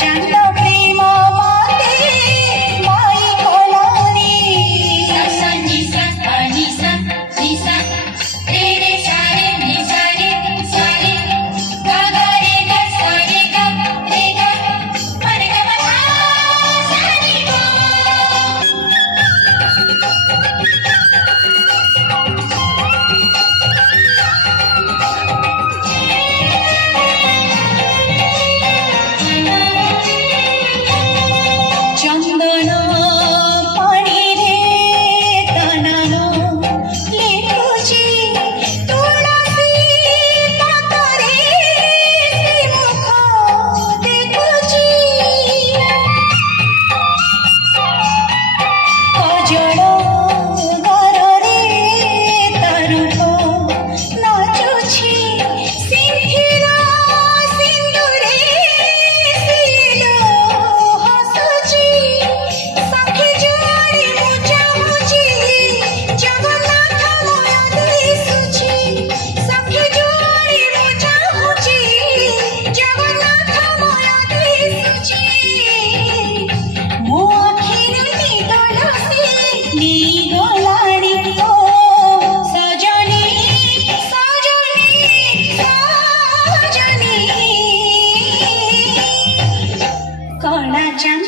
ଚାନ୍ଦ ପ୍ରେମ ମତେ ମାଇ କଲାରେ सा निसा अनिसा निसा रे रे सा रे निसा रे सा रे गा गा रे गा सा रे गा रे गा मा रे गा मा सा रे गा। ଚନ୍ଦନ ପାଣିରେ ତା ନାମ ଲେଖୁଛି ତୁଳସୀ ପତରେ ସେ ମୁଖ ଦେଖୁଛି କଜଳ ଗରରେ ତା ରୂପ ନାଚୁଛି ସିନ୍ଧିର ସିନ୍ଦୁରେ ସିଏ ହସୁଛି ସଖୀ ଯୁଆଡ଼େ ମୁଁ ଚାହୁଁଛି ଜଗନ୍ନାଥ ମୟ ଦିଶୁଛି ସଖୀ ଯୁଆଡ଼େ ମୁଁ ଚାହୁଁଛି ଜଗନ୍ନାଥ ମୟ ଦିଶୁଛି ମୋ ଆଖିରୁ ନିଦ ସେ ନିଗଲାଣି ଓ ସଜନୀ ସଜନୀ ସଜନୀ କଳା ଚାନ୍ଦ